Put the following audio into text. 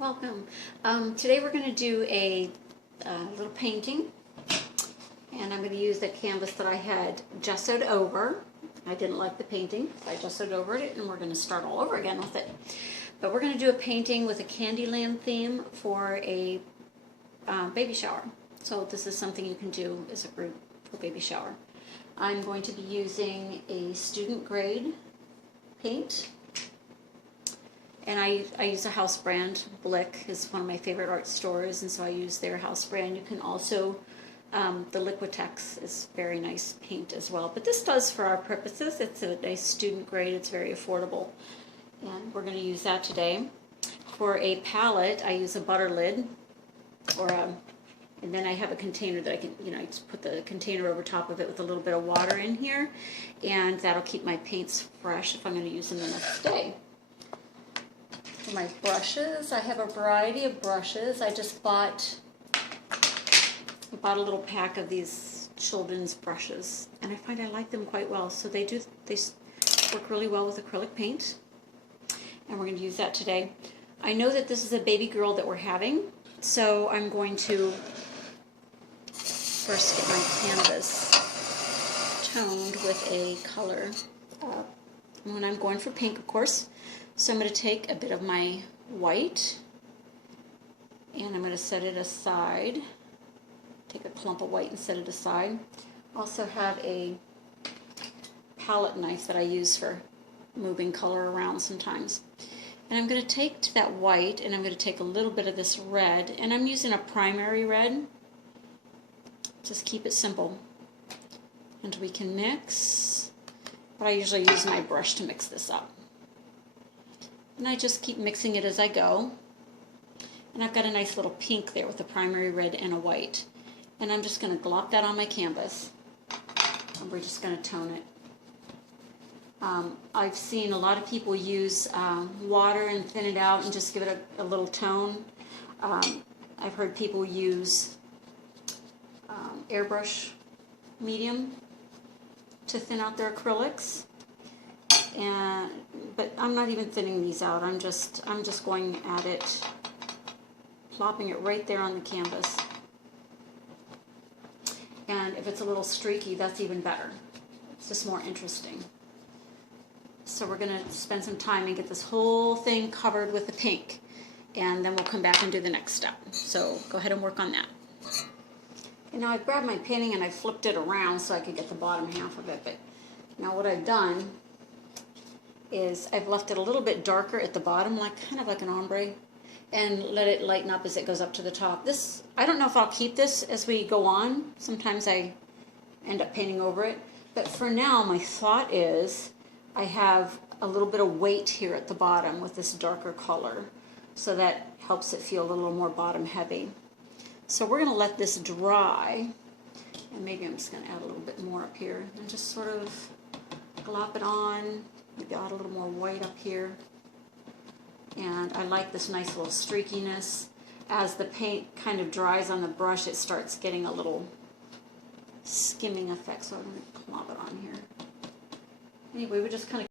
Welcome. Today we're going to do a little painting, and I'm going to use the canvas that I had gessoed over. I didn't like the painting, so I gessoed over it, and we're going to start all over again with it. But we're going to do a painting with a Candyland theme for a baby shower. So this is something you can do as a group for baby shower. I'm going to be using a student grade paint. And I use a house brand. Blick is one of my favorite art stores, and so I use their house brand. You can also, the Liquitex is very nice paint as well. But this does for our purposes. It's a nice student grade. It's very affordable. And we're going to use that today. For a palette, I use a butter lid, and then I have a container that I can, I just put the container over top of it with a little bit of water in here, and that'll keep my paints fresh if I'm going to use them the next day. For my brushes, I have a variety of brushes. I just bought a little pack of these children's brushes, and I find I like them quite well. So they work really well with acrylic paint, and we're going to use that today. I know that this is a baby girl that we're having, so I'm going to first get my canvas toned with a color. And I'm going for pink, of course. So I'm going to take a bit of my white, and I'm going to set it aside. Take a clump of white and set it aside. Also have a palette knife that I use for moving color around sometimes. And I'm going to take that white, and I'm going to take a little bit of this red, and I'm using a primary red. Just keep it simple. And we can mix, but I usually use my brush to mix this up. And I just keep mixing it as I go. And I've got a nice little pink there with a primary red and a white. And I'm just going to glop that on my canvas. And we're just going to tone it. I've seen a lot of people use water and thin it out and just give it a little tone. I've heard people use airbrush medium to thin out their acrylics. But I'm not even thinning these out. I'm just going at it, plopping it right there on the canvas. And if it's a little streaky, that's even better. It's just more interesting. So we're going to spend some time and get this whole thing covered with the pink, and then we'll come back and do the next step. So go ahead and work on that. And now I've grabbed my painting and I flipped it around so I could get the bottom half of it. But now what I've done is I've left it a little bit darker at the bottom, kind of like an ombre, and let it lighten up as it goes up to the top. This, I don't know if I'll keep this as we go on. Sometimes I end up painting over it. But for now, my thought is I have a little bit of weight here at the bottom with this darker color, so that helps it feel a little more bottom heavy. So we're going to let this dry, and maybe I'm just going to add a little bit more up here, and just sort of glop it on. Maybe add a little more white up here. And I like this nice little streakiness. As the paint kind of dries on the brush, it starts getting a little skimming effect, so I'm going to glop it on here. Anyway, we just kind of